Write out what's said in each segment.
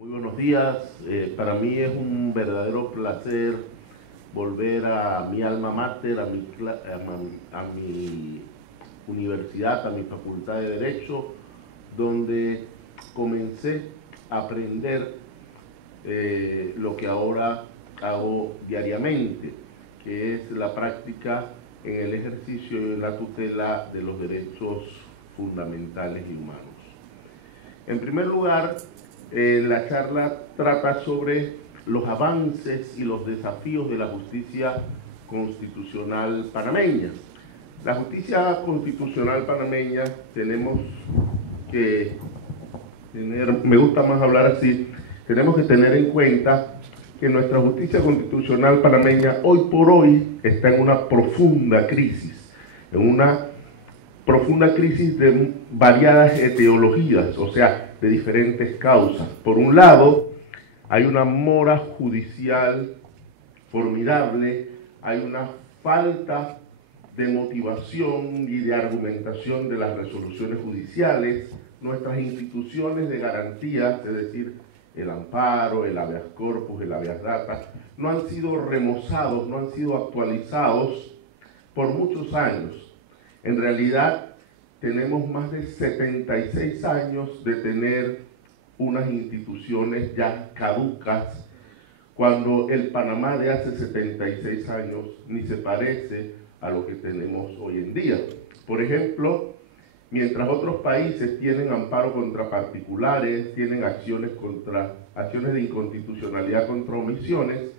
Muy buenos días. Para mí es un verdadero placer volver a mi alma mater, a mi universidad, a mi facultad de Derecho, donde comencé a aprender lo que ahora hago diariamente, que es la práctica en el ejercicio y en la tutela de los derechos fundamentales y humanos. En primer lugar, la charla trata sobre los avances y los desafíos de la justicia constitucional panameña. La justicia constitucional panameña tenemos que tener, me gusta más hablar así, tenemos que tener en cuenta que nuestra justicia constitucional panameña hoy por hoy está en una profunda crisis, de variadas etiologías, o sea, de diferentes causas. Por un lado, hay una mora judicial formidable, hay una falta de motivación y de argumentación de las resoluciones judiciales. Nuestras instituciones de garantía, es decir, el amparo, el habeas corpus, el habeas data, no han sido remozados, no han sido actualizados por muchos años. En realidad, tenemos más de 76 años de tener unas instituciones ya caducas, cuando el Panamá de hace 76 años ni se parece a lo que tenemos hoy en día. Por ejemplo, mientras otros países tienen amparo contra particulares, tienen acciones de inconstitucionalidad contra omisiones,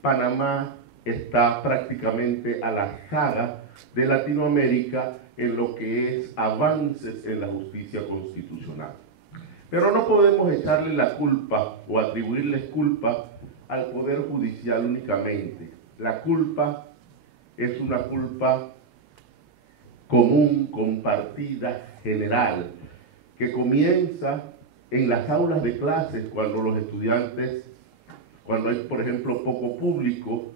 Panamá está prácticamente a la saga de Latinoamérica en lo que es avances en la justicia constitucional. Pero no podemos echarle la culpa o atribuirles culpa al Poder Judicial únicamente. La culpa es una culpa común, compartida, general, que comienza en las aulas de clases cuando los estudiantes, cuando hay, por ejemplo, poco público,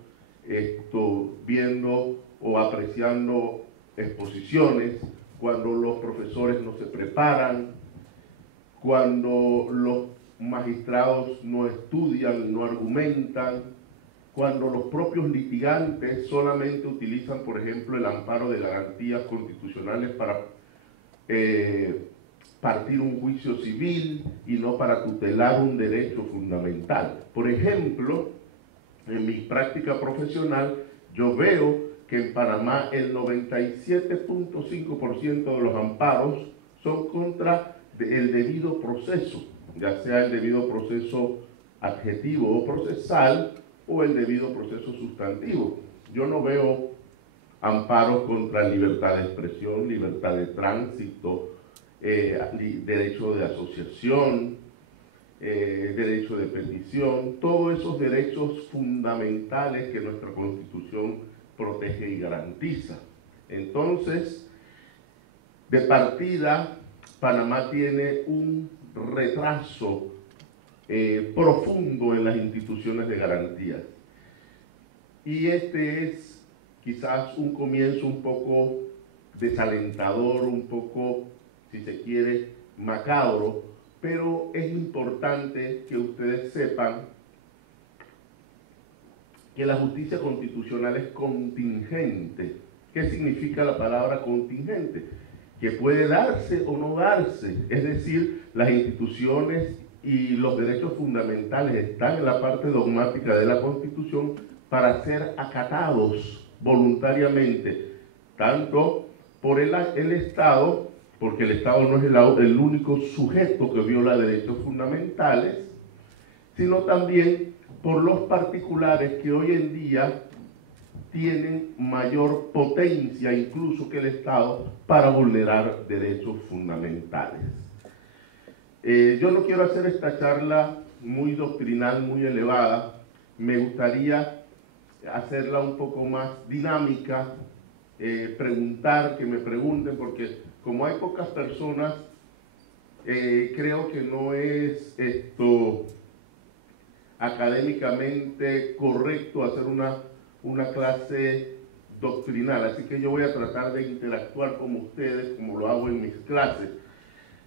viendo o apreciando exposiciones, cuando los profesores no se preparan, cuando los magistrados no estudian, no argumentan, cuando los propios litigantes solamente utilizan, por ejemplo, el amparo de garantías constitucionales para partir un juicio civil y no para tutelar un derecho fundamental. Por ejemplo, en mi práctica profesional, yo veo que en Panamá el 97.5% de los amparos son contra el debido proceso, ya sea el debido proceso adjetivo o procesal o el debido proceso sustantivo. Yo no veo amparos contra libertad de expresión, libertad de tránsito, derecho de asociación, derecho de petición, todos esos derechos fundamentales que nuestra Constitución protege y garantiza. Entonces, de partida, Panamá tiene un retraso profundo en las instituciones de garantías. Y este es quizás un comienzo un poco desalentador, un poco, si se quiere, macabro, pero es importante que ustedes sepan que la justicia constitucional es contingente. ¿Qué significa la palabra contingente? Que puede darse o no darse, es decir, las instituciones y los derechos fundamentales están en la parte dogmática de la Constitución para ser acatados voluntariamente, tanto por el Estado, porque el Estado no es el único sujeto que viola derechos fundamentales, sino también por los particulares que hoy en día tienen mayor potencia incluso que el Estado para vulnerar derechos fundamentales. Yo no quiero hacer esta charla muy doctrinal, muy elevada. Me gustaría hacerla un poco más dinámica, que me pregunten, porque como hay pocas personas, creo que no es académicamente correcto hacer una clase doctrinal, así que yo voy a tratar de interactuar con ustedes como lo hago en mis clases.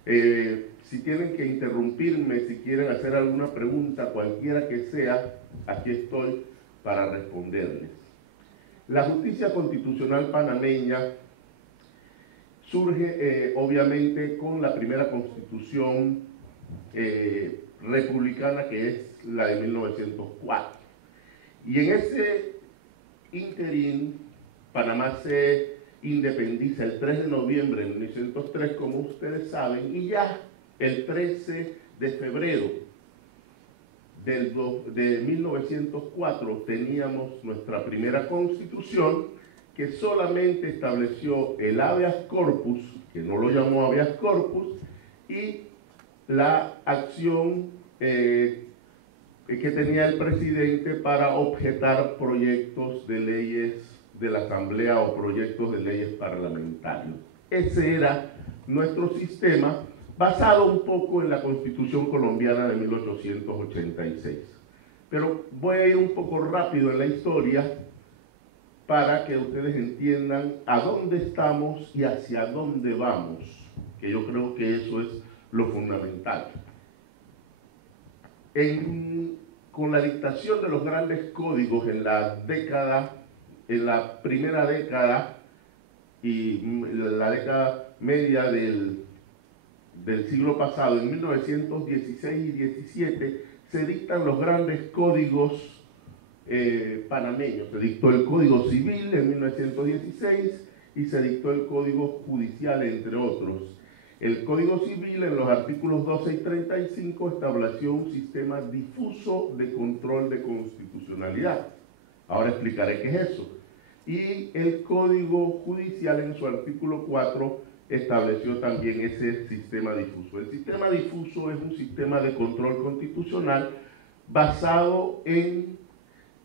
Si tienen que interrumpirme, si quieren hacer alguna pregunta, cualquiera que sea, aquí estoy para responderles. La justicia constitucional panameña surge obviamente con la primera constitución republicana, que es la de 1904. Y en ese interín, Panamá se independiza el 3 de noviembre de 1903, como ustedes saben, y ya el 13 de febrero de 1904 teníamos nuestra primera constitución, que solamente estableció el habeas corpus, que no lo llamó habeas corpus, y la acción que tenía el presidente para objetar proyectos de leyes de la Asamblea o proyectos de leyes parlamentarios. Ese era nuestro sistema, basado un poco en la Constitución colombiana de 1886. Pero voy a ir un poco rápido en la historia para que ustedes entiendan a dónde estamos y hacia dónde vamos, que yo creo que eso es lo fundamental. Con la dictación de los grandes códigos en la primera década y la década media del siglo pasado, en 1916 y 17, se dictan los grandes códigos panameños. Se dictó el Código Civil en 1916 y se dictó el Código Judicial, entre otros. El Código Civil, en los artículos 12 y 35, estableció un sistema difuso de control de constitucionalidad. Ahora explicaré qué es eso. Y el Código Judicial, en su artículo 4, estableció también ese sistema difuso. El sistema difuso es un sistema de control constitucional basado en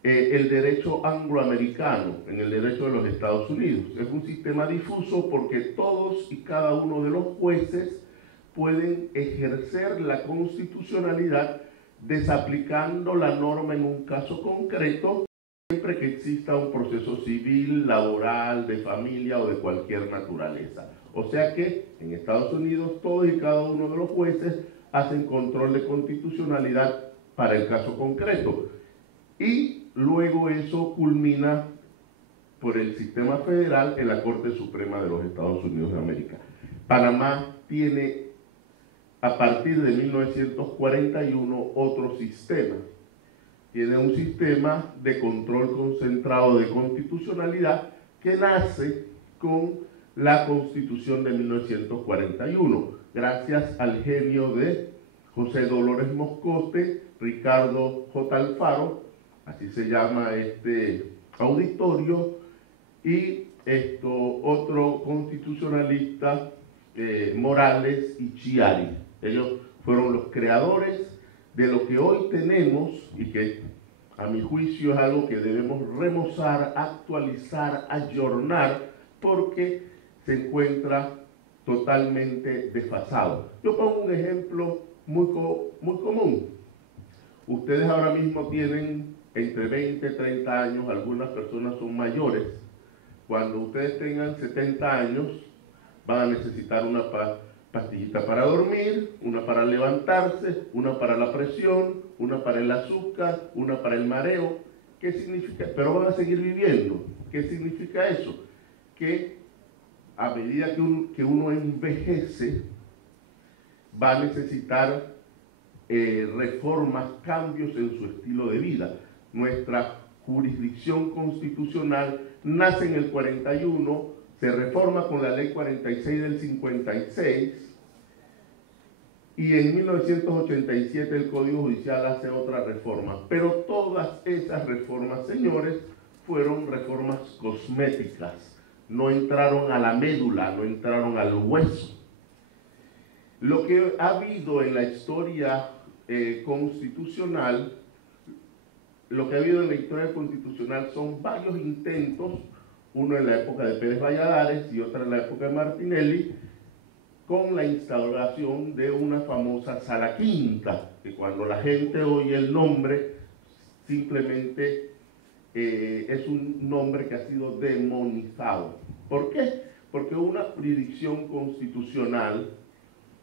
el derecho angloamericano, en el derecho de los Estados Unidos. Es un sistema difuso porque todos y cada uno de los jueces pueden ejercer la constitucionalidad desaplicando la norma en un caso concreto, siempre que exista un proceso civil, laboral, de familia o de cualquier naturaleza. O sea que en Estados Unidos todos y cada uno de los jueces hacen control de constitucionalidad para el caso concreto. Y luego eso culmina por el sistema federal en la Corte Suprema de los Estados Unidos de América. Panamá tiene, a partir de 1941, otro sistema. Tiene un sistema de control concentrado de constitucionalidad que nace con la Constitución de 1941, gracias al genio de José Dolores Moscote, Ricardo J. Alfaro, así se llama este auditorio, y otro constitucionalista, Morales y Chiari. Ellos fueron los creadores de lo que hoy tenemos y que a mi juicio es algo que debemos remozar, actualizar, ayornar, porque se encuentra totalmente desfasado. Yo pongo un ejemplo muy común. Ustedes ahora mismo tienen entre 20 y 30 años, algunas personas son mayores. Cuando ustedes tengan 70 años, van a necesitar una pastillita para dormir, una para levantarse, una para la presión, una para el azúcar, una para el mareo. ¿Qué significa? Pero van a seguir viviendo. ¿Qué significa eso? Que a medida que uno envejece, va a necesitar reformas, cambios en su estilo de vida. Nuestra jurisdicción constitucional nace en el 41, se reforma con la ley 46 del 56 y en 1987 el Código Judicial hace otra reforma. Pero todas esas reformas, señores, fueron reformas cosméticas, no entraron a la médula, no entraron al hueso. Lo que ha habido en la historia constitucional, son varios intentos, uno en la época de Pérez Valladares y otro en la época de Martinelli, con la instauración de una famosa sala quinta, que cuando la gente oye el nombre, simplemente es un nombre que ha sido demonizado. ¿Por qué? Porque una jurisdicción constitucional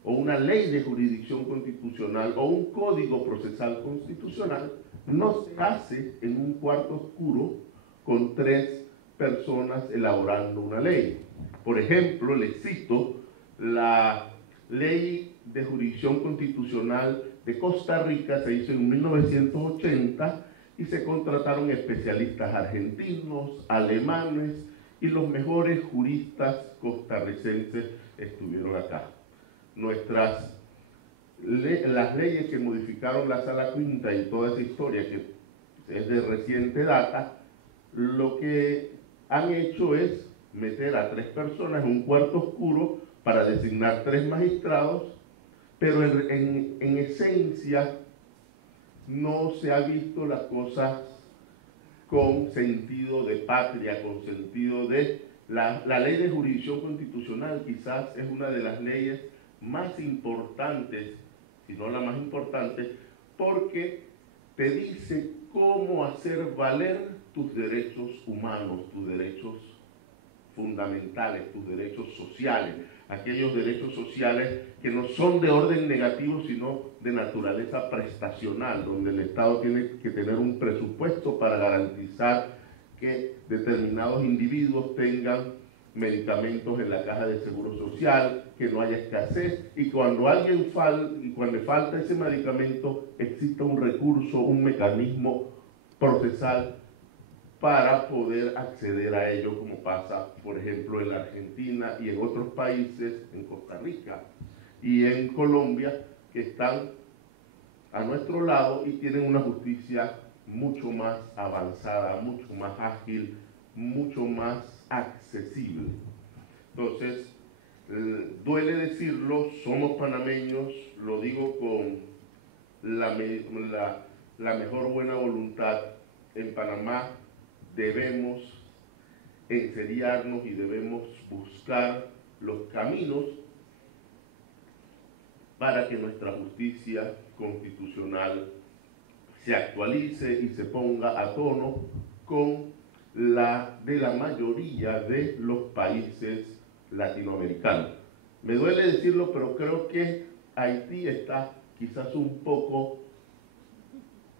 o una ley de jurisdicción constitucional o un código procesal constitucional no se hace en un cuarto oscuro con 3 personas elaborando una ley. Por ejemplo, les cito la ley de jurisdicción constitucional de Costa Rica, se hizo en 1980 y se contrataron especialistas argentinos, alemanes y los mejores juristas costarricenses estuvieron acá. Las leyes que modificaron la Sala Quinta y toda esa historia que es de reciente data, lo que han hecho es meter a 3 personas en un cuarto oscuro para designar 3 magistrados, pero en esencia no se ha visto las cosas con sentido de patria, con sentido de... La ley de jurisdicción constitucional quizás es una de las leyes más importantes, si no la más importante, porque te dice cómo hacer valer tus derechos humanos, tus derechos fundamentales, tus derechos sociales, aquellos derechos sociales que no son de orden negativo, sino de naturaleza prestacional, donde el Estado tiene que tener un presupuesto para garantizar que determinados individuos tengan medicamentos en la caja de seguro social, que no haya escasez, y cuando cuando falta ese medicamento, exista un recurso, un mecanismo procesal para poder acceder a ello, como pasa, por ejemplo, en la Argentina y en otros países, en Costa Rica y en Colombia, que están a nuestro lado y tienen una justicia mucho más avanzada, mucho más ágil, mucho más accesible. Entonces, duele decirlo, somos panameños, lo digo con la mejor buena voluntad. En Panamá debemos enseriarnos y debemos buscar los caminos para que nuestra justicia constitucional se actualice y se ponga a tono con la de la mayoría de los países latinoamericanos. Me duele decirlo, pero creo que Haití está quizás un poco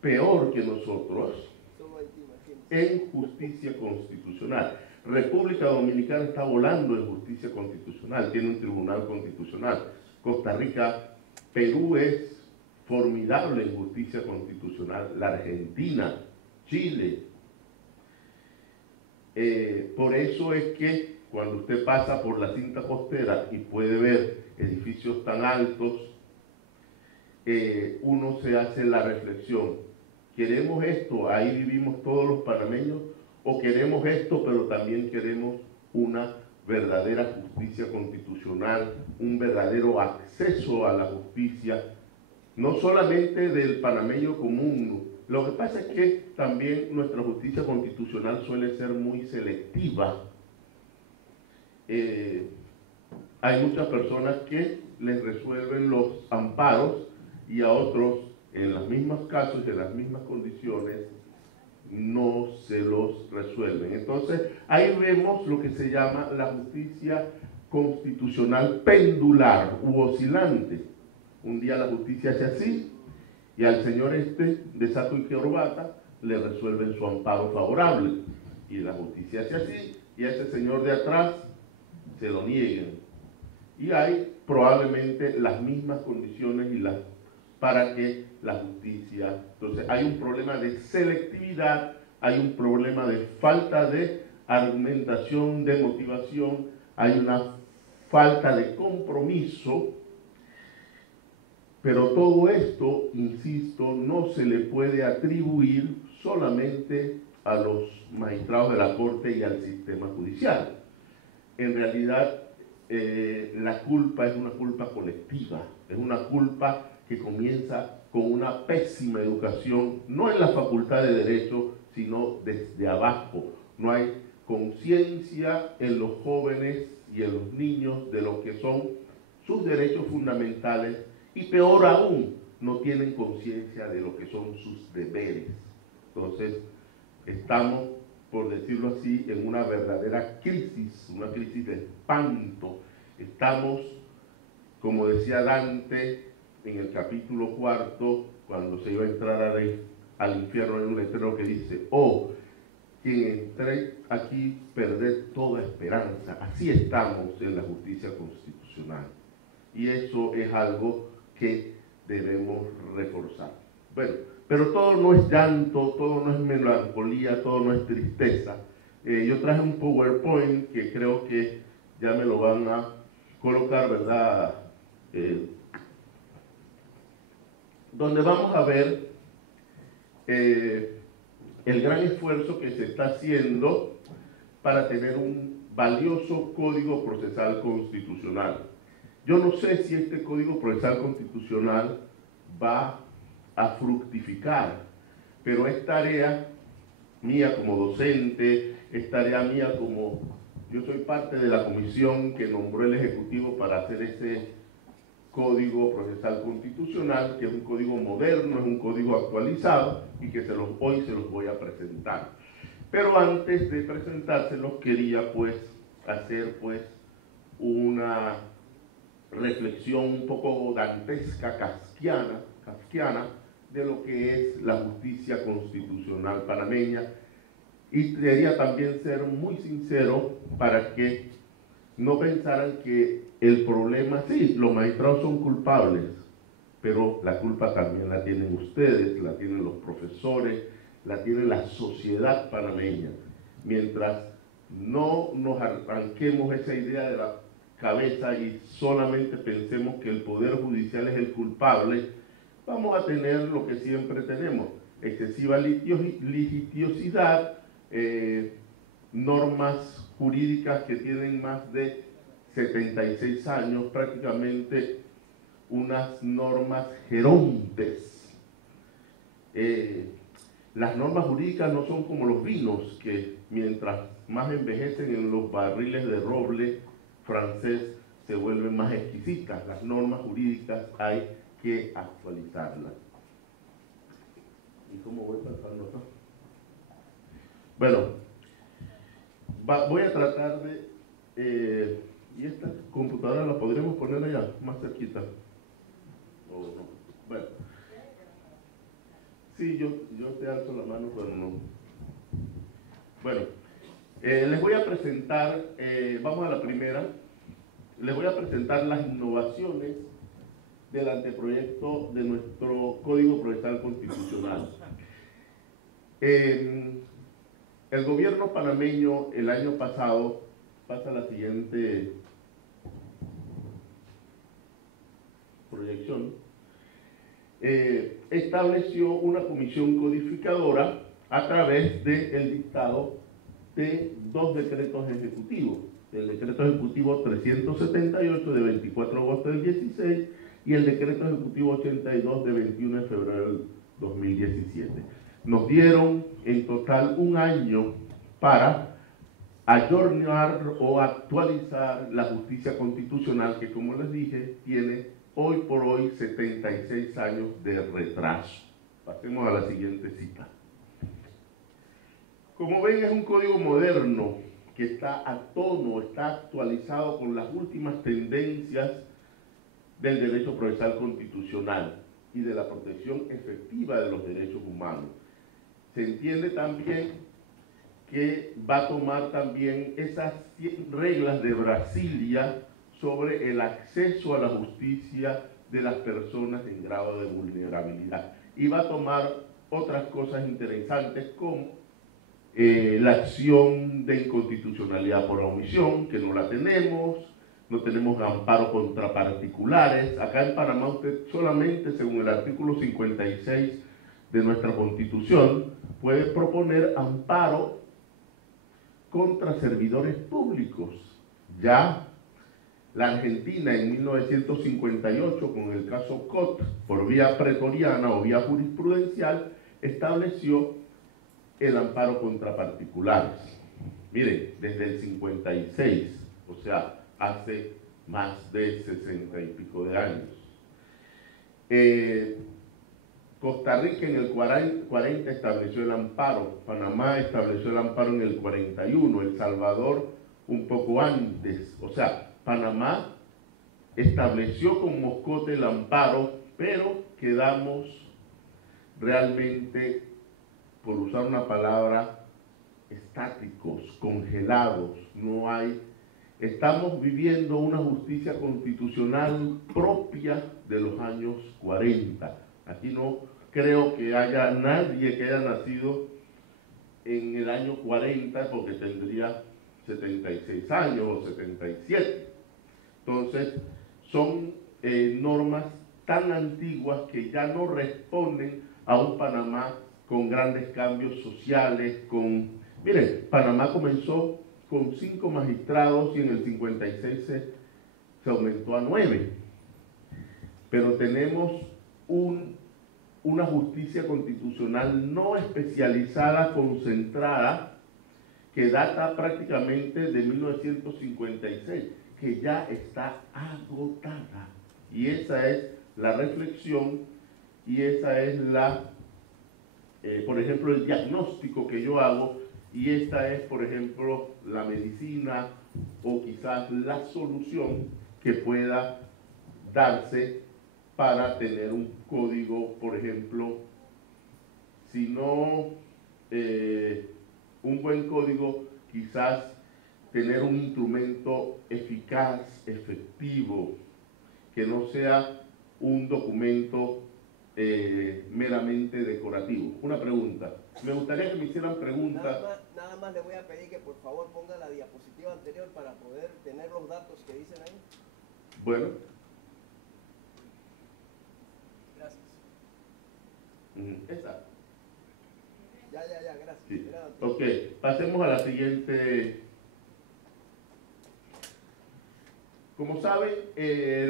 peor que nosotros en justicia constitucional. República Dominicana está volando en justicia constitucional, tiene un tribunal constitucional. Costa Rica, Perú es formidable en justicia constitucional, la Argentina, Chile. Por eso es que cuando usted pasa por la cinta costera y puede ver edificios tan altos, uno se hace la reflexión: ¿queremos esto? Ahí vivimos todos los panameños, o queremos esto, pero también queremos una verdadera justicia constitucional, un verdadero acceso a la justicia, no solamente del panameño común. Lo que pasa es que también nuestra justicia constitucional suele ser muy selectiva. Hay muchas personas que les resuelven los amparos y a otros, en los mismos casos y en las mismas condiciones, no se los resuelven. Entonces, ahí vemos lo que se llama la justicia constitucional pendular u oscilante. Un día la justicia hace así, y al señor de saco y corbata le resuelven su amparo favorable. Y la justicia hace así, y a ese señor de atrás se lo niegan. Y hay probablemente las mismas condiciones para que la justicia... Entonces hay un problema de selectividad, hay un problema de falta de argumentación, de motivación, hay una falta de compromiso, pero todo esto, insisto, no se le puede atribuir solamente a los magistrados de la Corte y al sistema judicial. En realidad, la culpa es una culpa colectiva, es una culpa que comienza con una pésima educación, no en la Facultad de Derecho, sino desde abajo. No hay conciencia en los jóvenes y en los niños de lo que son sus derechos fundamentales, y peor aún, no tienen conciencia de lo que son sus deberes. Entonces, estamos, por decirlo así, en una verdadera crisis, una crisis de espanto. Estamos como decía Dante en el capítulo 4, cuando se iba a entrar al infierno, hay un letrero que dice: oh, quien entré aquí perder toda esperanza. Así estamos en la justicia constitucional. Y eso es algo que debemos reforzar. Bueno, pero todo no es llanto, todo no es melancolía, todo no es tristeza. Yo traje un PowerPoint que creo que ya me lo van a colocar, ¿verdad? Donde vamos a ver el gran esfuerzo que se está haciendo para tener un valioso código procesal constitucional. Yo no sé si este código procesal constitucional va a fructificar, pero es tarea mía como docente, es tarea mía como... Yo soy parte de la comisión que nombró el Ejecutivo para hacer ese código procesal constitucional, que es un código moderno, es un código actualizado y que hoy se los voy a presentar. Pero antes de presentárselos quería pues hacer pues una reflexión un poco dantesca, kafkiana, de lo que es la justicia constitucional panameña, y quería también ser muy sincero para que no pensaran que el problema, sí, los magistrados son culpables, pero la culpa también la tienen ustedes, la tienen los profesores, la tiene la sociedad panameña. Mientras no nos arranquemos esa idea de la cabeza y solamente pensemos que el Poder Judicial es el culpable, vamos a tener lo que siempre tenemos: excesiva litigiosidad, normas jurídicas que tienen más de 76 años, prácticamente unas normas gerontes. Las normas jurídicas no son como los vinos, que mientras más envejecen en los barriles de roble francés se vuelven más exquisitas. Las normas jurídicas hay que actualizarlas. ¿Y cómo voy pasando acá? Bueno, voy a tratar de... ¿y esta computadora la podríamos poner allá, más cerquita? ¿O no? Bueno. Sí, yo te alzo la mano, pero no. Bueno, les voy a presentar, vamos a la primera, les voy a presentar las innovaciones del anteproyecto de nuestro Código Procesal Constitucional. El gobierno panameño el año pasado, pasa la siguiente proyección, estableció una comisión codificadora a través del dictado de dos decretos ejecutivos: el decreto ejecutivo 378 de 24 de agosto del 16 y el decreto ejecutivo 82 de 21 de febrero del 2017. Nos dieron en total un año para ayornar o actualizar la justicia constitucional, que, como les dije, tiene hoy por hoy 76 años de retraso. Pasemos a la siguiente cita. Como ven, es un código moderno que está a tono, está actualizado con las últimas tendencias del derecho procesal constitucional y de la protección efectiva de los derechos humanos. Se entiende también que va a tomar también esas reglas de Brasilia sobre el acceso a la justicia de las personas en grado de vulnerabilidad. Y va a tomar otras cosas interesantes como la acción de inconstitucionalidad por omisión, que no la tenemos, no tenemos amparo contra particulares. Acá en Panamá usted solamente, según el artículo 56 de nuestra Constitución, puede proponer amparo contra servidores públicos. Ya la Argentina en 1958, con el caso Cot, por vía pretoriana o vía jurisprudencial, estableció el amparo contra particulares. Miren, desde el 56, o sea, hace más de 60 y pico de años. Costa Rica en el 40 estableció el amparo, Panamá estableció el amparo en el 41, El Salvador un poco antes. O sea, Panamá estableció con Moscote el amparo, pero quedamos realmente, por usar una palabra, estáticos, congelados. No hay, estamos viviendo una justicia constitucional propia de los años 40. Aquí no creo que haya nadie que haya nacido en el año 40 porque tendría 76 años o 77. Entonces, son normas tan antiguas que ya no responden a un Panamá con grandes cambios sociales, Miren, Panamá comenzó con 5 magistrados y en el 56 se aumentó a 9. Pero tenemos una justicia constitucional no especializada, concentrada, que data prácticamente de 1956, que ya está agotada. Y esa es la reflexión y esa es por ejemplo, el diagnóstico que yo hago, y esta es, por ejemplo, la medicina o quizás la solución que pueda darse para tener un código, por ejemplo, si no un buen código, quizás tener un instrumento eficaz, efectivo, que no sea un documento meramente decorativo. Una pregunta. Me gustaría que me hicieran preguntas. Nada más le voy a pedir que por favor ponga la diapositiva anterior para poder tener los datos que dicen ahí. Bueno. Gracias. Esa. Ya, gracias. Sí. Ok, pasemos a la siguiente. Como saben,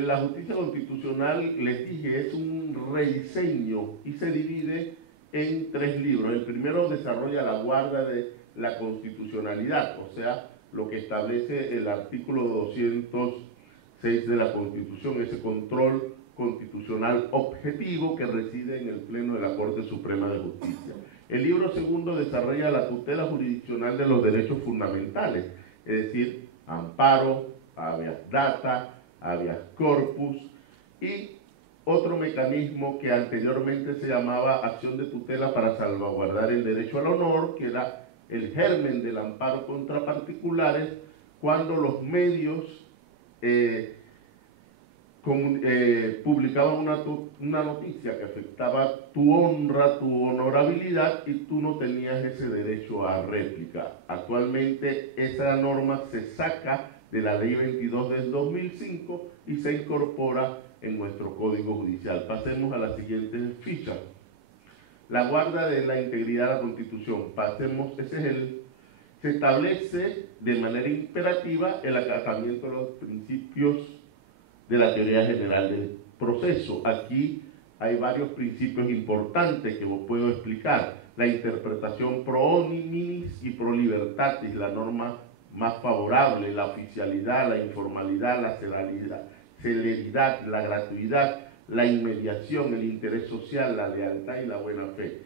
la justicia constitucional, les dije, es un rediseño y se divide en 3 libros. El primero desarrolla la guarda de la constitucionalidad, o sea, lo que establece el artículo 206 de la Constitución, ese control constitucional objetivo que reside en el Pleno de la Corte Suprema de Justicia. El libro segundo desarrolla la tutela jurisdiccional de los derechos fundamentales, es decir, amparo, habeas data, habeas corpus y otro mecanismo que anteriormente se llamaba acción de tutela para salvaguardar el derecho al honor, que era el germen del amparo contra particulares, cuando los medios publicaban una noticia que afectaba tu honra, tu honorabilidad, y tú no tenías ese derecho a réplica. Actualmente esa norma se saca de la Ley 22 del 2005 y se incorpora en nuestro Código Judicial. Pasemos a la siguiente ficha. La guarda de la integridad de la Constitución. Pasemos, se establece de manera imperativa el acatamiento de los principios de la teoría general del proceso. Aquí hay varios principios importantes que os puedo explicar. La interpretación pro hominis y pro libertatis, la norma más favorable, la oficialidad, la informalidad, la celeridad, la gratuidad, la inmediación, el interés social, la lealtad y la buena fe.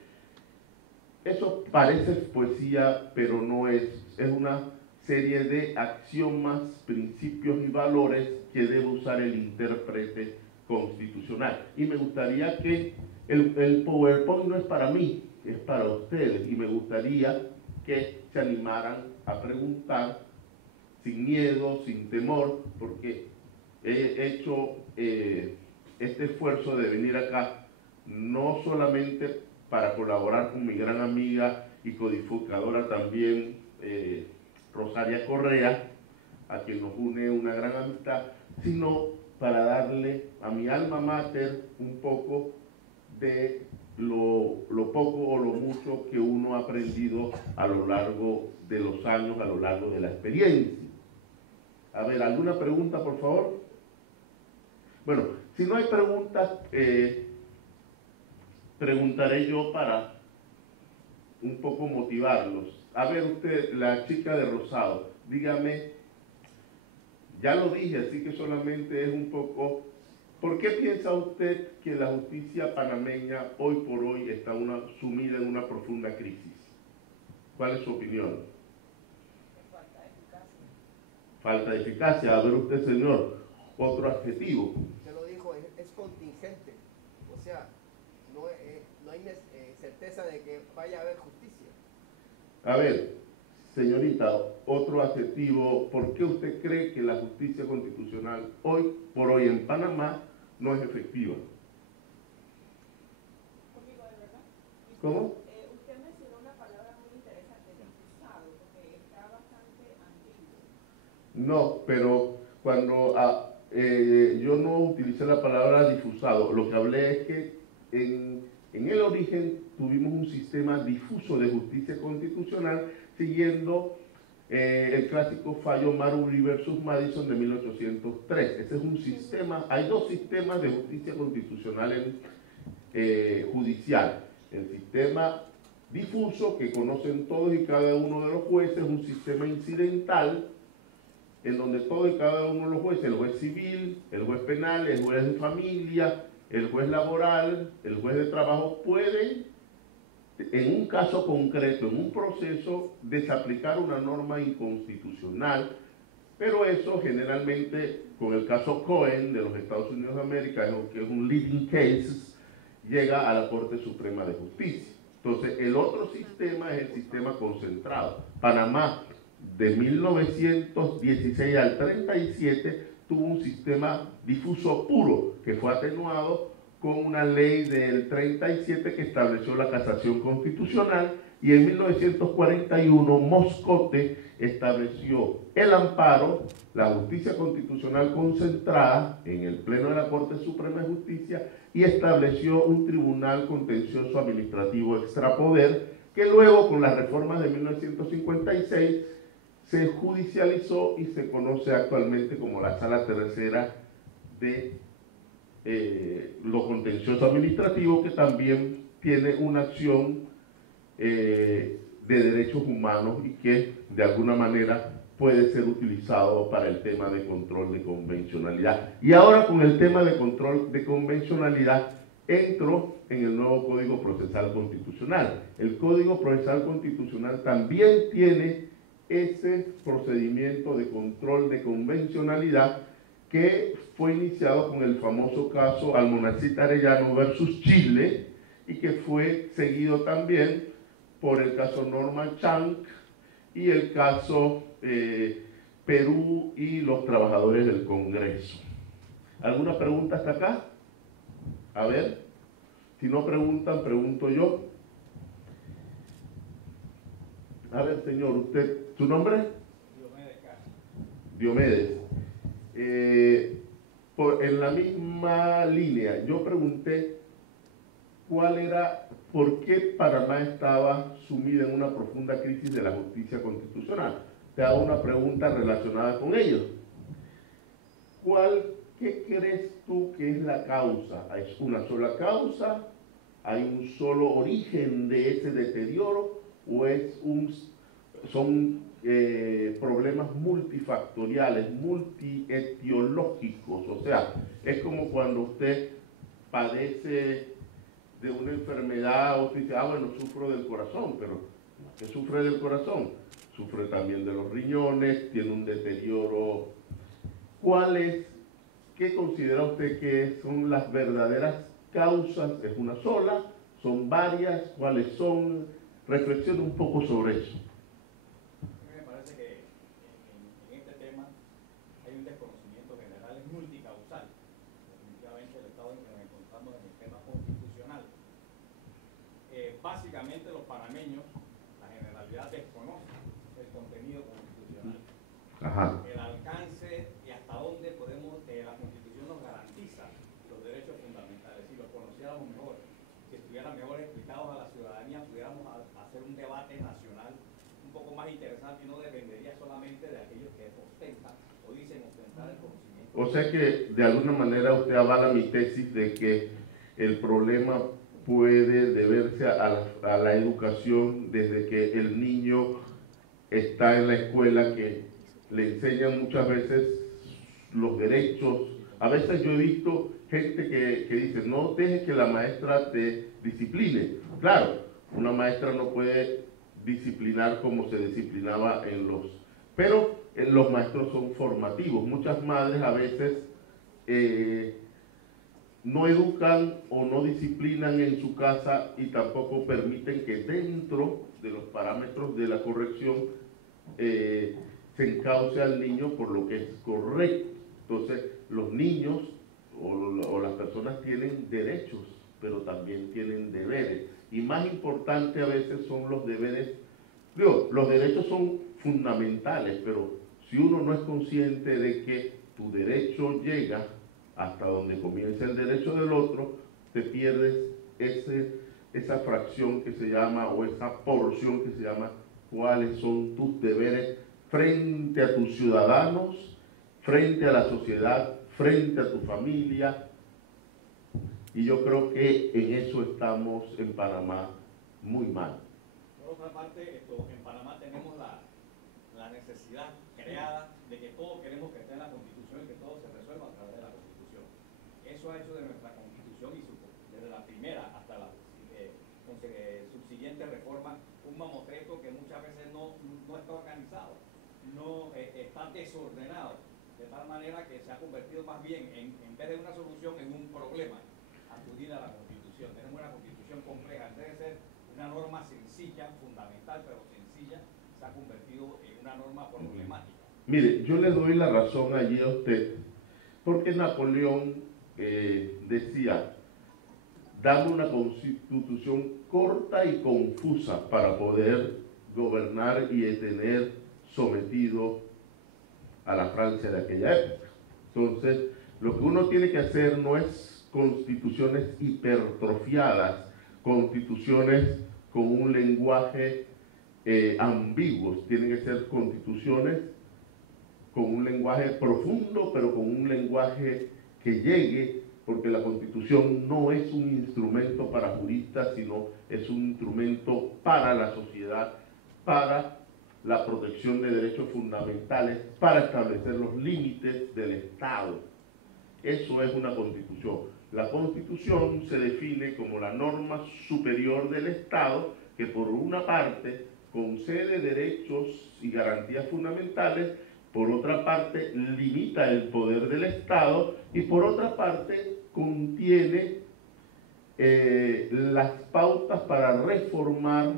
Eso parece poesía, pero no es. Es una serie de axiomas, principios y valores que debe usar el intérprete constitucional. Y me gustaría que el PowerPoint no es para mí, es para ustedes. Y me gustaría que se animaran a preguntar sin miedo, sin temor, porque he hecho este esfuerzo de venir acá no solamente para colaborar con mi gran amiga y codificadora también, Rosaria Correa, a quien nos une una gran amistad, sino para darle a mi alma mater un poco de lo poco o lo mucho que uno ha aprendido a lo largo de los años, a lo largo de la experiencia. A ver, ¿alguna pregunta, por favor? Bueno, si no hay preguntas, preguntaré yo para un poco motivarlos. A ver usted, la chica de rosado, dígame, ya lo dije, así que solamente es un poco, ¿por qué piensa usted que la justicia panameña hoy por hoy está sumida en una profunda crisis? ¿Cuál es su opinión? Falta de eficacia. Falta de eficacia. A ver usted, señor, otro adjetivo. Usted lo dijo, es contingente. O sea, no hay certeza de que vaya a haber justicia. A ver, señorita, otro adjetivo, ¿por qué usted cree que la justicia constitucional hoy por hoy en Panamá no es efectiva? Conmigo, de verdad. ¿Cómo? Usted mencionó una palabra muy interesante, difusado, porque está bastante antiguo. No, pero cuando yo no utilicé la palabra difusado, lo que hablé es que en el origen tuvimos un sistema difuso de justicia constitucional siguiendo el clásico fallo Marbury versus Madison de 1803. Ese es un sistema, hay dos sistemas de justicia constitucional judicial. El sistema difuso, que conocen todos y cada uno de los jueces, un sistema incidental, en donde todos y cada uno de los jueces, el juez civil, el juez penal, el juez de familia, el juez laboral, el juez de trabajo, pueden, en un caso concreto, en un proceso, desaplicar una norma inconstitucional, pero eso generalmente, con el caso Cohen de los Estados Unidos de América, que es un leading case, llega a la Corte Suprema de Justicia. Entonces, el otro sistema es el sistema concentrado. Panamá, de 1916 al 37, tuvo un sistema difuso puro, que fue atenuado con una ley del 37 que estableció la casación constitucional, y en 1941 Moscote estableció el amparo, la justicia constitucional concentrada en el Pleno de la Corte Suprema de Justicia, y estableció un tribunal contencioso administrativo extrapoder, que luego con las reformas de 1956 se judicializó y se conoce actualmente como la Sala Tercera de lo contencioso administrativo, que también tiene una acción de derechos humanos y que de alguna manera puede ser utilizado para el tema de control de convencionalidad. Y ahora, con el tema de control de convencionalidad, entro en el nuevo Código Procesal Constitucional. El Código Procesal Constitucional también tiene ese procedimiento de control de convencionalidad que fue iniciado con el famoso caso Almonacid Arellano versus Chile, y que fue seguido también por el caso Norman Chang y el caso Perú y los trabajadores del Congreso. ¿Alguna pregunta hasta acá? A ver, si no preguntan, pregunto yo. A ver, señor, usted, ¿su nombre? Diomedes Castro. Diomedes. En la misma línea, yo pregunté por qué Panamá estaba sumida en una profunda crisis de la justicia constitucional. Te hago una pregunta relacionada con ello. ¿Qué crees tú que es la causa? ¿Es una sola causa? ¿Hay un solo origen de ese deterioro? ¿O son problemas multifactoriales, multietiológicos? O sea, es como cuando usted padece de una enfermedad, usted dice, bueno, sufro del corazón, pero no es que sufre del corazón, sufre también de los riñones, tiene un deterioro. ¿Qué considera usted que son las verdaderas causas? ¿Es una sola? ¿Son varias? ¿Cuáles son? Reflexione un poco sobre eso. Me parece que en este tema hay un desconocimiento general, es multicausal. Definitivamente el estado en que nos encontramos en el tema constitucional. Básicamente los panameños, la generalidad, desconocen el contenido constitucional. Ajá. El alcance y hasta dónde la Constitución nos garantiza los derechos fundamentales. Si los conociéramos mejor, si estuvieran mejor explicados a la ciudadanía, pudiéramos hacer un debate nacional un poco más interesante y no dependería solamente de aquellos que ostentan o dicen ostentar el conocimiento. O sea que de alguna manera usted avala mi tesis de que el problema puede deberse a la educación desde que el niño está en la escuela, que le enseñan muchas veces los derechos. A veces yo he visto gente que dice, no dejes que la maestra te discipline. Claro, una maestra no puede disciplinar como se disciplinaba pero los maestros son formativos. Muchas madres a veces no educan o no disciplinan en su casa y tampoco permiten que dentro de los parámetros de la corrección se encauce al niño por lo que es correcto. Entonces, los niños o las personas tienen derechos, pero también tienen deberes. Y más importante a veces son los deberes. Digo, los derechos son fundamentales, pero si uno no es consciente de que tu derecho llega hasta donde comienza el derecho del otro, te pierdes esa fracción que se llama, o esa porción que se llama, cuáles son tus deberes frente a tus ciudadanos, frente a la sociedad, frente a tu familia. Y yo creo que en eso estamos en Panamá muy mal. Por otra parte, en Panamá tenemos la necesidad creada de que todo queremos que esté en la Constitución y que todo se resuelva a través de la Constitución. Eso ha hecho de nuestra Constitución, y desde la primera hasta la subsiguiente reforma, un mamotreto que muchas veces no está organizado, no está desordenado, de tal manera que se ha convertido más bien, en vez de una solución, en un problema, acudir a la Constitución. Tenemos una Constitución compleja, en vez de ser una norma sencilla, fundamental, pero sencilla, se ha convertido en una norma problemática. Mire, yo le doy la razón allí a usted, porque Napoleón decía, dame una constitución corta y confusa para poder gobernar y tener sometido a la Francia de aquella época. Entonces, lo que uno tiene que hacer no es constituciones hipertrofiadas, constituciones con un lenguaje ambiguo, tienen que ser constituciones con un lenguaje profundo, pero con un lenguaje que llegue, porque la Constitución no es un instrumento para juristas, sino es un instrumento para la sociedad, para la protección de derechos fundamentales, para establecer los límites del Estado. Eso es una Constitución. La Constitución se define como la norma superior del Estado, que por una parte concede derechos y garantías fundamentales, por otra parte limita el poder del Estado y por otra parte contiene las pautas para reformar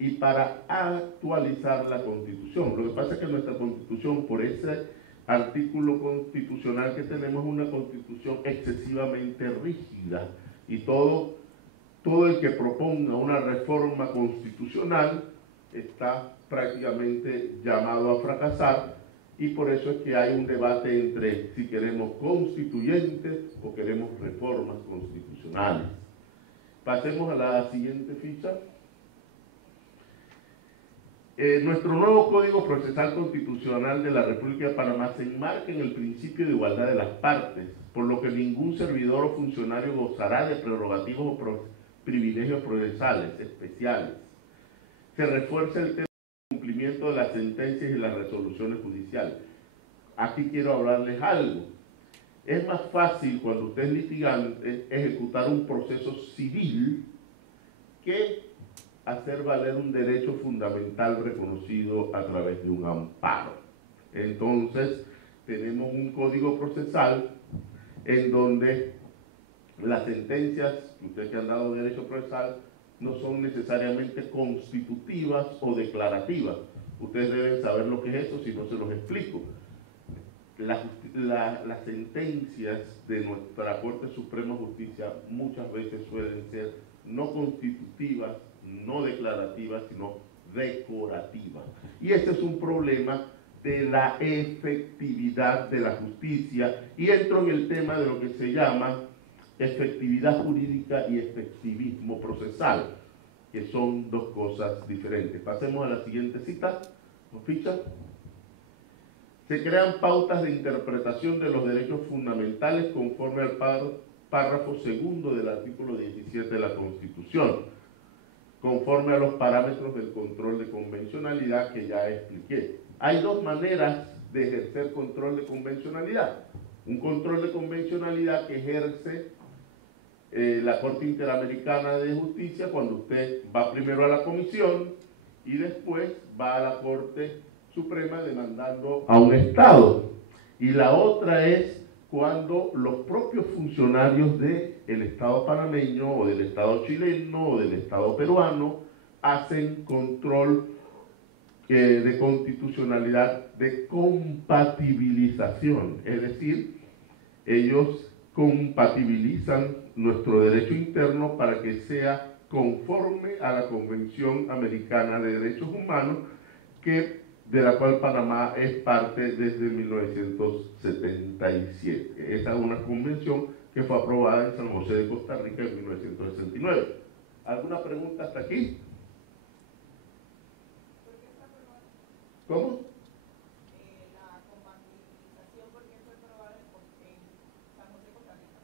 y para actualizar la Constitución. Lo que pasa es que nuestra Constitución, por ese artículo constitucional que tenemos, es una Constitución excesivamente rígida, y todo el que proponga una reforma constitucional está prácticamente llamado a fracasar, y por eso es que hay un debate entre si queremos constituyentes o queremos reformas constitucionales. Pasemos a la siguiente ficha. Nuestro nuevo Código Procesal Constitucional de la República de Panamá se enmarca en el principio de igualdad de las partes, por lo que ningún servidor o funcionario gozará de prerrogativos o privilegios procesales especiales. Se refuerza el tema del cumplimiento de las sentencias y las resoluciones judiciales. Aquí quiero hablarles algo. Es más fácil cuando usted es litigante ejecutar un proceso civil que hacer valer un derecho fundamental reconocido a través de un amparo. Entonces, tenemos un código procesal en donde las sentencias que ustedes que han dado derecho procesal no son necesariamente constitutivas o declarativas. Ustedes deben saber lo que es eso, si no se los explico. Las sentencias de nuestra Corte Suprema de Justicia muchas veces suelen ser no constitutivas, no declarativas, sino decorativas. Y este es un problema de la efectividad de la justicia, y entro en el tema de lo que se llama efectividad jurídica y efectivismo procesal, que son dos cosas diferentes. Pasemos a la siguiente cita, o ficha. Se crean pautas de interpretación de los derechos fundamentales conforme al párrafo segundo del artículo 17 de la Constitución, conforme a los parámetros del control de convencionalidad que ya expliqué. Hay dos maneras de ejercer control de convencionalidad. Un control de convencionalidad que ejerce la Corte Interamericana de Justicia cuando usted va primero a la comisión y después va a la Corte Suprema demandando a un Estado. Y la otra es cuando los propios funcionarios del Estado panameño o del Estado chileno o del Estado peruano hacen control de constitucionalidad, de compatibilización, es decir, ellos compatibilizan nuestro derecho interno para que sea conforme a la Convención Americana de Derechos Humanos, de la cual Panamá es parte desde 1977. Esa es una convención que fue aprobada en San José de Costa Rica en 1969. ¿Alguna pregunta hasta aquí? ¿Cómo? La compatibilización, ¿por qué fue aprobada en San José de Costa Rica?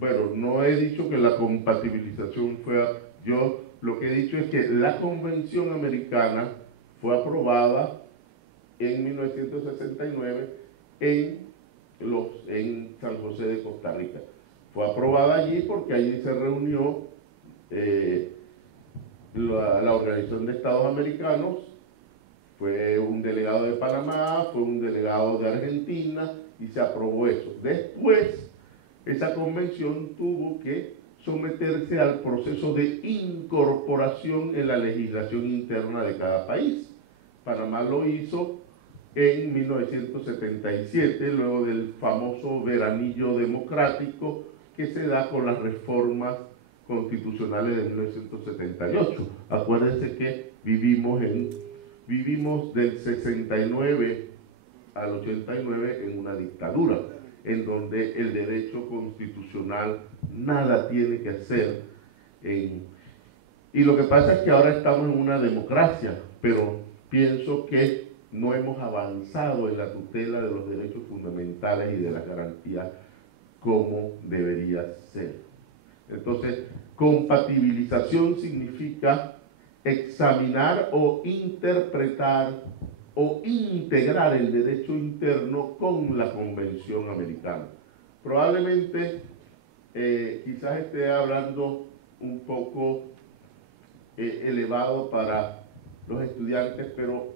Bueno, no he dicho que la compatibilización fue... Yo lo que he dicho es que la Convención Americana fue aprobada en 1969 en San José de Costa Rica. Fue aprobada allí porque allí se reunió la Organización de Estados Americanos. Fue un delegado de Panamá, fue un delegado de Argentina y se aprobó eso. Después, esa convención tuvo que someterse al proceso de incorporación en la legislación interna de cada país. Panamá lo hizo en 1977, luego del famoso veranillo democrático que se da con las reformas constitucionales de 1978. Acuérdense que vivimos del 69 al 89 en una dictadura, en donde el derecho constitucional nada tiene que hacer. Y lo que pasa es que ahora estamos en una democracia, pero pienso que no hemos avanzado en la tutela de los derechos fundamentales y de las garantías como debería ser. Entonces, compatibilización significa examinar o interpretar o integrar el derecho interno con la Convención Americana. Probablemente, quizás esté hablando un poco elevado para los estudiantes, pero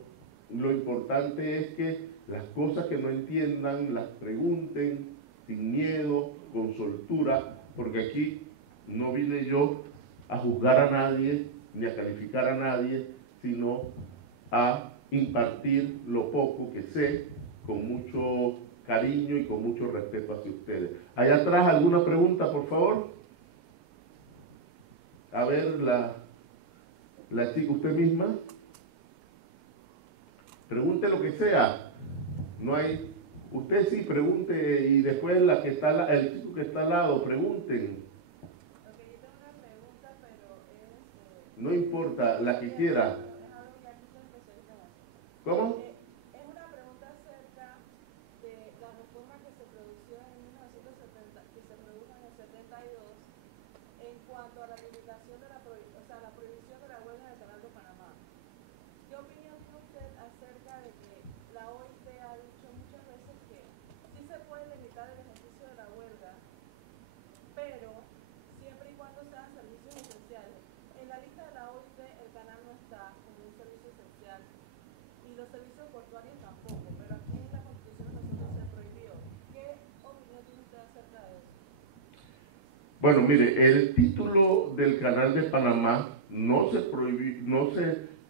lo importante es que las cosas que no entiendan las pregunten sin miedo, con soltura, porque aquí no vine yo a juzgar a nadie ni a calificar a nadie, sino a impartir lo poco que sé con mucho cariño y con mucho respeto hacia ustedes. Allá atrás, ¿alguna pregunta, por favor? A ver, la chica, usted misma. Pregunte lo que sea. No hay... Usted sí, pregunte, y después el chico que está al lado, pregunten. Ok, yo tengo una pregunta, pero es... No importa, la que quiera. ¿Cómo? Es una pregunta acerca de la reforma que se produjo en 1970, que se produjo en el 72, en cuanto a la limitación de la prohibición de la huelga en el Canal de Panamá. ¿Qué opinión tiene usted acerca de que la OIT ha dicho muchas veces que sí se puede limitar el ejercicio de la huelga, pero siempre y cuando sean servicios esenciales? En la lista de la OIT el canal no está como un servicio esencial y los servicios portuarios tampoco, pero aquí en la Constitución de nosotros se prohibió. ¿Qué opinión tiene usted acerca de eso? Bueno, mire, el título del Canal de Panamá no se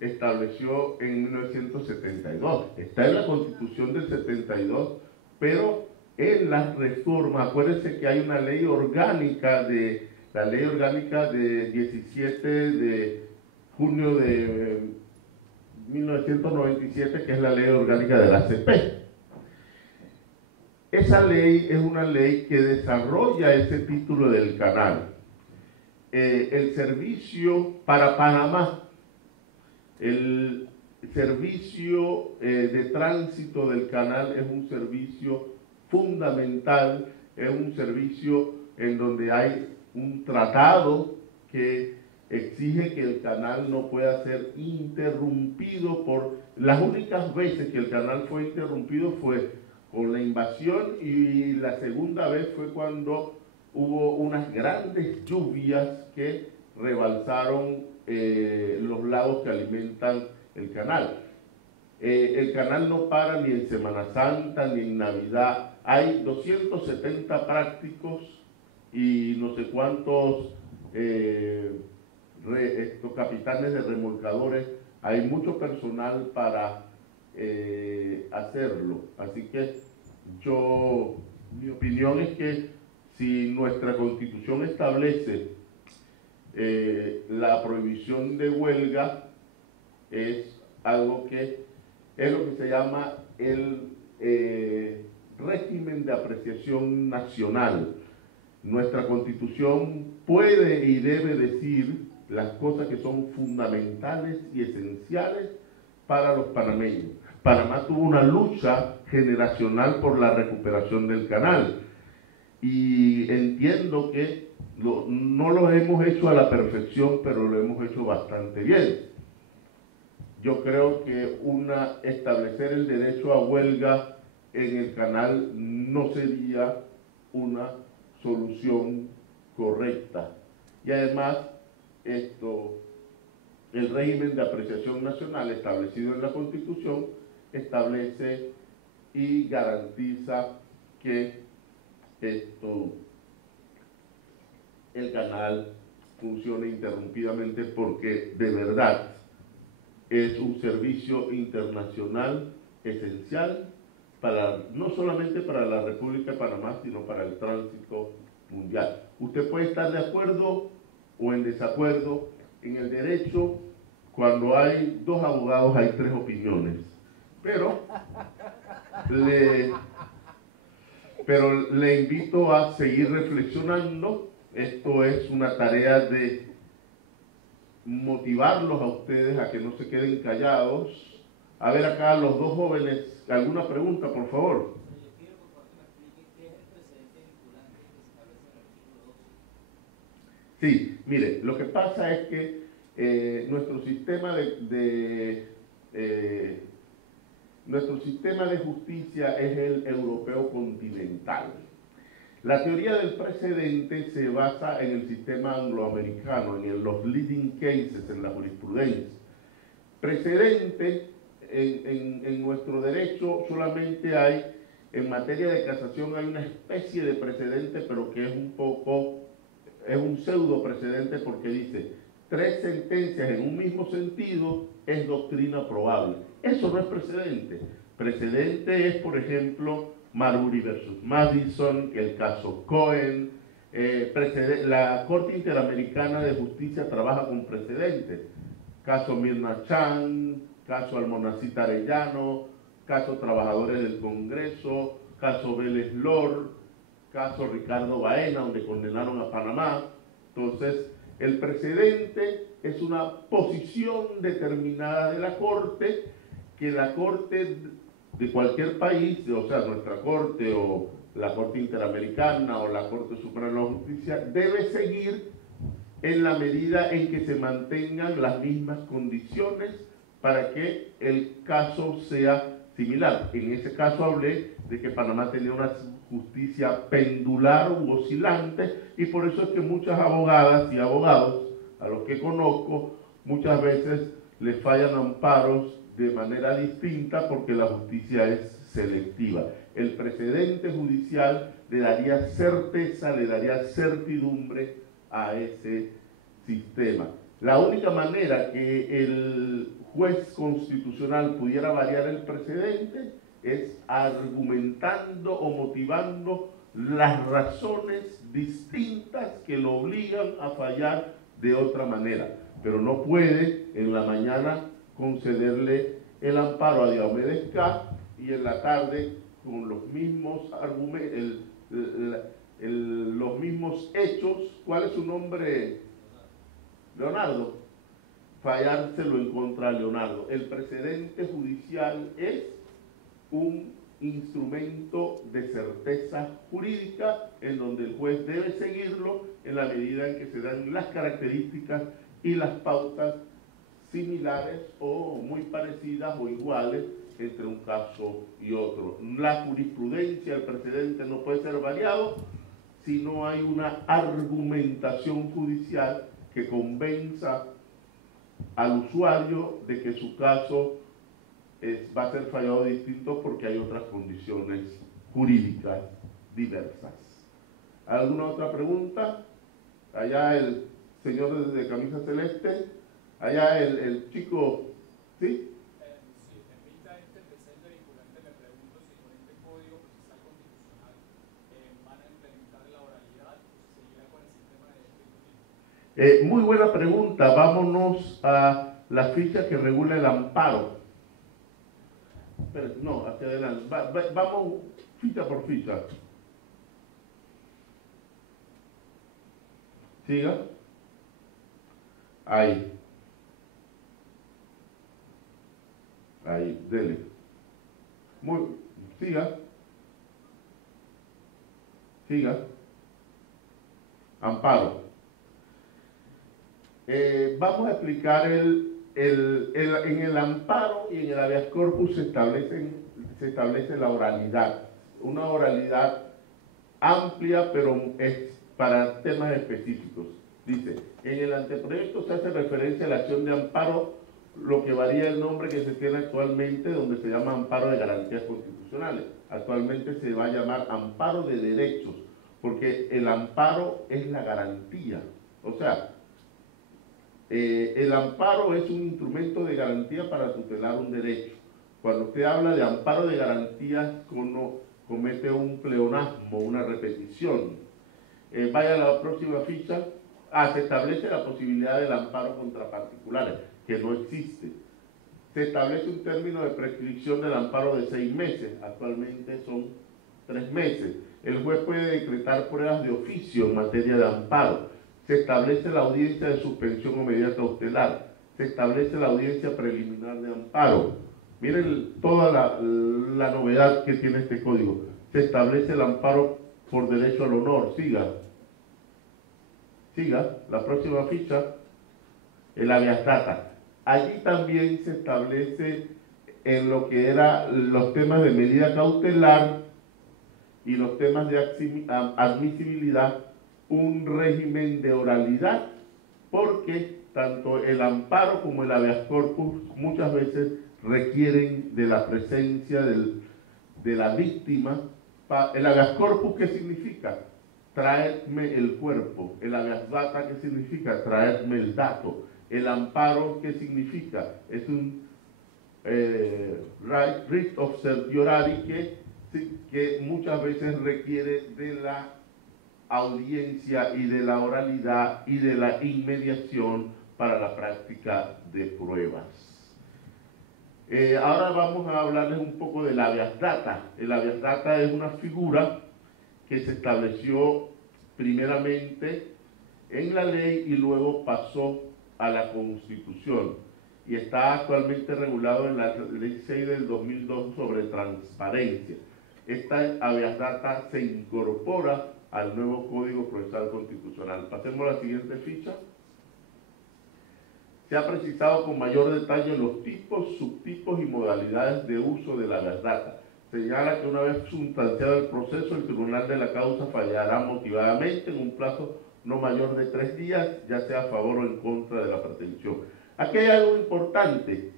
estableció en 1972, está en la Constitución del 72, pero en las reformas, acuérdense que hay una ley orgánica la ley orgánica de 17 de junio de 1997, que es la ley orgánica de la ACP. Esa ley es una ley que desarrolla ese título del canal. El servicio para Panamá, el servicio de tránsito del canal es un servicio fundamental, es un servicio en donde hay un tratado que exige que el canal no pueda ser interrumpido por... Las únicas veces que el canal fue interrumpido fue con la invasión, y la segunda vez fue cuando hubo unas grandes lluvias que rebalsaron los lagos que alimentan el canal. El canal no para ni en Semana Santa ni en Navidad. hay 270 prácticos y no sé cuántos capitanes de remolcadores. Hay mucho personal para hacerlo. Así que mi opinión es que si nuestra Constitución establece la prohibición de huelga, es algo que es lo que se llama el régimen de apreciación nacional. Nuestra Constitución puede y debe decir las cosas que son fundamentales y esenciales para los panameños. Panamá tuvo una lucha generacional por la recuperación del canal y entiendo que no lo hemos hecho a la perfección, pero lo hemos hecho bastante bien. Yo creo que establecer el derecho a huelga en el canal no sería una solución correcta. Y además, el régimen de apreciación nacional establecido en la Constitución establece y garantiza que el canal funcione interrumpidamente, porque de verdad es un servicio internacional esencial no solamente para la República de Panamá, sino para el tránsito mundial. Usted puede estar de acuerdo o en desacuerdo. En el derecho, cuando hay dos abogados hay tres opiniones, pero le invito a seguir reflexionando. Esto es una tarea de motivarlos a ustedes a que no se queden callados. A ver acá los dos jóvenes, ¿alguna pregunta, por favor? Yo quiero, por favor, que me explique qué es el precedente vinculante que se establece en el artículo 12. Sí, mire, lo que pasa es que nuestro sistema de justicia es el europeo continental. La teoría del precedente se basa en el sistema angloamericano, en los leading cases, en la jurisprudencia. Precedente en nuestro derecho solamente hay, en materia de casación hay una especie de precedente, pero que es un pseudo precedente, porque dice 3 sentencias en un mismo sentido es doctrina probable. Eso no es precedente. Precedente es, por ejemplo, Marbury versus Madison, el caso Cohen. La Corte Interamericana de Justicia trabaja con precedentes. Caso Mirna Chan, caso Almonacita Arellano, caso Trabajadores del Congreso, caso Vélez Lor, caso Ricardo Baena, donde condenaron a Panamá. Entonces, el precedente es una posición determinada de la Corte, que la Corte de cualquier país, o sea, nuestra Corte o la Corte Interamericana o la Corte Suprema de Justicia, debe seguir en la medida en que se mantengan las mismas condiciones para que el caso sea similar. En ese caso hablé de que Panamá tenía una justicia pendular u oscilante, y por eso es que muchas abogadas y abogados, a los que conozco, muchas veces les fallan amparos de manera distinta, porque la justicia es selectiva. El precedente judicial le daría certeza, le daría certidumbre a ese sistema. La única manera que el juez constitucional pudiera variar el precedente es argumentando o motivando las razones distintas que lo obligan a fallar de otra manera, pero no puede en la mañana concederle el amparo a Diomedes K y en la tarde, con los mismos argumentos, los mismos hechos. ¿Cuál es su nombre? Leonardo. Fallárselo en contra de Leonardo. El precedente judicial es un instrumento de certeza jurídica en donde el juez debe seguirlo en la medida en que se dan las características y las pautas similares o muy parecidas o iguales entre un caso y otro. La jurisprudencia, el precedente no puede ser variado si no hay una argumentación judicial que convenza al usuario de que su caso va a ser fallado distinto porque hay otras condiciones jurídicas diversas. ¿Alguna otra pregunta? Allá el señor de camisa celeste, allá el chico, ¿sí? Sí, permita este presente vinculante, le pregunto si con este Código Procesal Constitucional van a implementar la oralidad o si seguirá con el sistema de escrito. Muy buena pregunta. Vámonos a la ficha que regula el amparo. No, hacia adelante. Vamos ficha por ficha. Siga. Ahí. Ahí, dele. Siga. Siga. Amparo. Vamos a explicar en el amparo y en el habeas corpus se establece la oralidad. Una oralidad amplia, pero es para temas específicos. Dice, en el anteproyecto se hace referencia a la acción de amparo, lo que varía el nombre que se tiene actualmente, donde se llama amparo de garantías constitucionales. Actualmente se va a llamar amparo de derechos, porque el amparo es la garantía. O sea, el amparo es un instrumento de garantía para tutelar un derecho. Cuando usted habla de amparo de garantías, uno comete un pleonasmo, una repetición. Vaya a la próxima ficha. Se establece la posibilidad del amparo contra particulares, que no existe. Se establece un término de prescripción del amparo de 6 meses, actualmente son 3 meses. El juez puede decretar pruebas de oficio en materia de amparo. Se establece la audiencia de suspensión o medida cautelar. Se establece la audiencia preliminar de amparo. Miren toda la novedad que tiene este código. Se establece el amparo por derecho al honor. Siga, la próxima ficha, el habeas data. Allí también se establece en lo que eran los temas de medida cautelar y los temas de admisibilidad un régimen de oralidad, porque tanto el amparo como el habeas corpus muchas veces requieren de la presencia de la víctima. El habeas corpus, ¿qué significa? Traerme el cuerpo. El habeas data, ¿qué significa? Traerme el dato. El amparo, ¿qué significa? Es un writ of certiorari que muchas veces requiere de la audiencia y de la oralidad y de la inmediación para la práctica de pruebas. Ahora vamos a hablarles un poco del habeas data. El habeas data es una figura que se estableció primeramente en la ley y luego pasó a la Constitución y está actualmente regulado en la Ley 6 del 2002 sobre transparencia. Esta habeas data se incorpora al nuevo Código Procesal Constitucional. Pasemos a la siguiente ficha. Se ha precisado con mayor detalle los tipos, subtipos y modalidades de uso de la habeas data. Señala que una vez sustanciado el proceso, el tribunal de la causa fallará motivadamente en un plazo no mayor de 3 días, ya sea a favor o en contra de la pretensión. Aquí hay algo importante.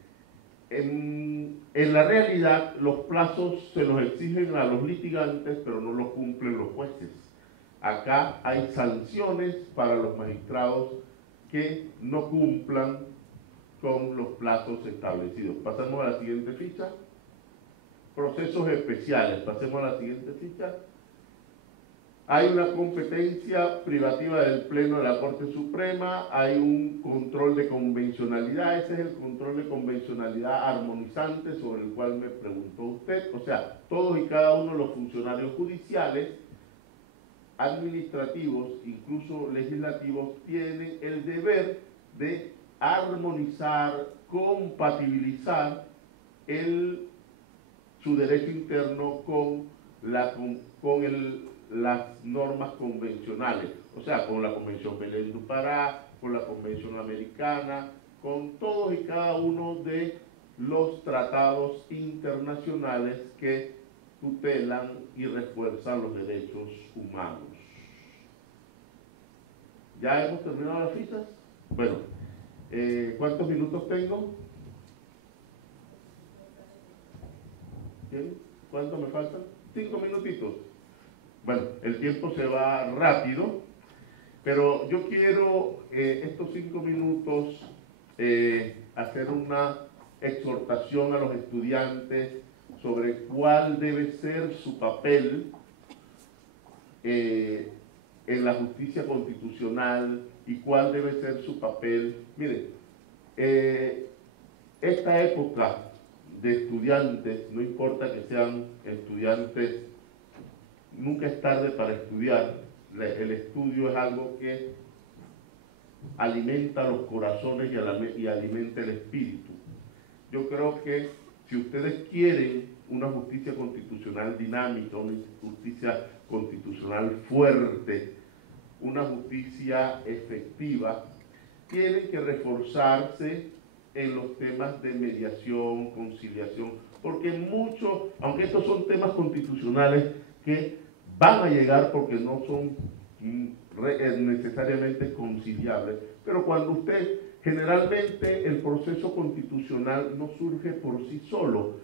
En la realidad, los plazos se los exigen a los litigantes, pero no los cumplen los jueces. Acá hay sanciones para los magistrados que no cumplan con los plazos establecidos. Pasamos a la siguiente ficha. Procesos especiales. Pasemos a la siguiente ficha. Hay una competencia privativa del Pleno de la Corte Suprema, hay un control de convencionalidad, ese es el control de convencionalidad armonizante sobre el cual me preguntó usted. O sea, todos y cada uno de los funcionarios judiciales, administrativos, incluso legislativos, tienen el deber de armonizar, compatibilizar su derecho interno con las normas convencionales, o sea, con la Convención Belén do Pará, con la Convención Americana, con todos y cada uno de los tratados internacionales que tutelan y refuerzan los derechos humanos. ¿Ya hemos terminado las fichas? Bueno, ¿cuántos minutos tengo? ¿Bien? ¿Cuánto me faltan? 5 minutitos. Bueno, el tiempo se va rápido, pero yo quiero estos 5 minutos hacer una exhortación a los estudiantes sobre cuál debe ser su papel en la justicia constitucional y cuál debe ser su papel. Miren, esta época de estudiantes, no importa que sean estudiantes, nunca es tarde para estudiar. El estudio es algo que alimenta los corazones y alimenta el espíritu. Yo creo que si ustedes quieren una justicia constitucional dinámica, una justicia constitucional fuerte, una justicia efectiva, tienen que reforzarse en los temas de mediación, conciliación, porque muchos, aunque estos son temas constitucionales que van a llegar porque no son necesariamente conciliables, pero cuando usted, generalmente el proceso constitucional no surge por sí solo,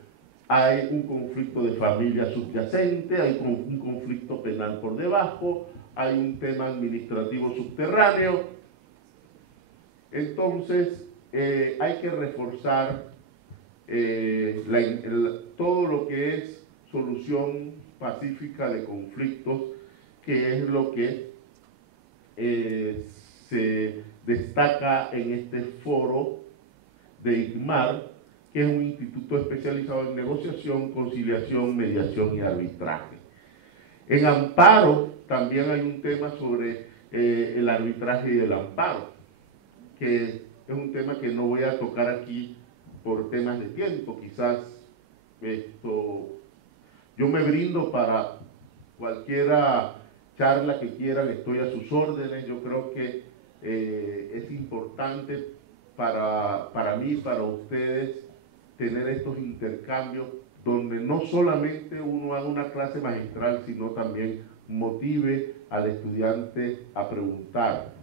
hay un conflicto de familia subyacente, hay un conflicto penal por debajo, hay un tema administrativo subterráneo. Entonces, hay que reforzar todo lo que es solución pacífica de conflictos, que es lo que se destaca en este foro de ICMAR, que es un instituto especializado en negociación, conciliación, mediación y arbitraje. En amparo también hay un tema sobre el arbitraje y el amparo, que es un tema que no voy a tocar aquí por temas de tiempo. Quizás yo me brindo para cualquier charla que quieran, estoy a sus órdenes. Yo creo que es importante para mí, para ustedes, tener estos intercambios donde no solamente uno haga una clase magistral, sino también motive al estudiante a preguntar,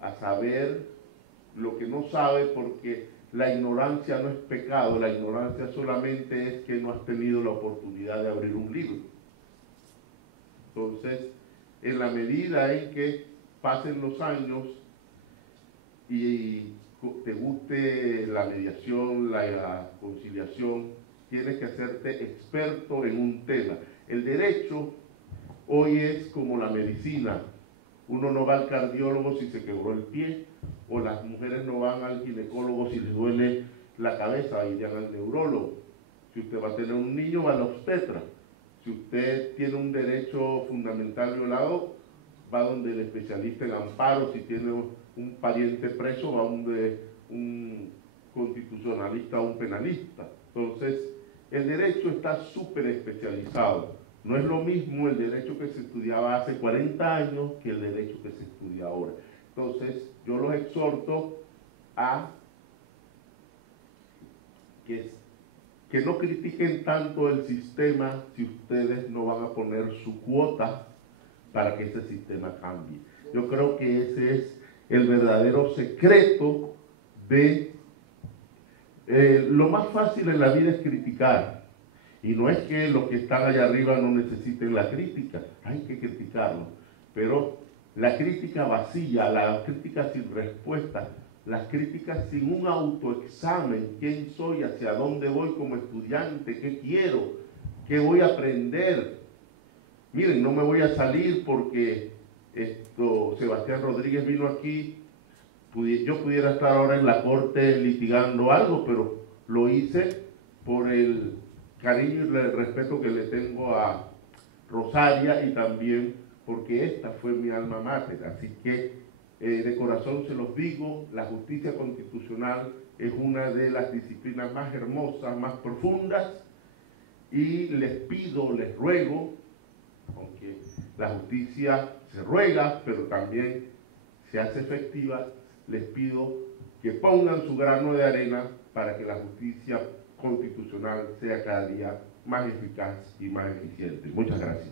a saber lo que no sabe, porque la ignorancia no es pecado, la ignorancia solamente es que no has tenido la oportunidad de abrir un libro. Entonces, en la medida en que pasen los años y te guste la mediación, la conciliación, tienes que hacerte experto en un tema. El derecho hoy es como la medicina. Uno no va al cardiólogo si se quebró el pie, o las mujeres no van al ginecólogo si les duele la cabeza, irían al neurólogo. Si usted va a tener un niño, va a la obstetra. Si usted tiene un derecho fundamental violado, va donde el especialista en amparo. Si tiene un pariente preso, va donde un constitucionalista o un penalista. Entonces, el derecho está súper especializado. No es lo mismo el derecho que se estudiaba hace 40 años que el derecho que se estudia ahora. Entonces, yo los exhorto a que no critiquen tanto el sistema si ustedes no van a poner su cuota para que ese sistema cambie. Yo creo que ese es el verdadero secreto de... lo más fácil en la vida es criticar. Y no es que los que están allá arriba no necesiten la crítica, hay que criticarlo. Pero la crítica vacía, la crítica sin respuesta, las críticas sin un autoexamen, quién soy, hacia dónde voy como estudiante, qué quiero, qué voy a aprender. Miren, no me voy a salir porque Sebastián Rodríguez vino aquí, yo pudiera estar ahora en la corte litigando algo, pero lo hice por el cariño y el respeto que le tengo a Rosaria, y también porque esta fue mi alma mater. Así que de corazón se los digo, la justicia constitucional es una de las disciplinas más hermosas, más profundas, y les pido, les ruego, aunque la justicia se ruega, pero también se hace efectiva, les pido que pongan su grano de arena para que la justicia constitucional sea cada día más eficaz y más eficiente. Muchas gracias.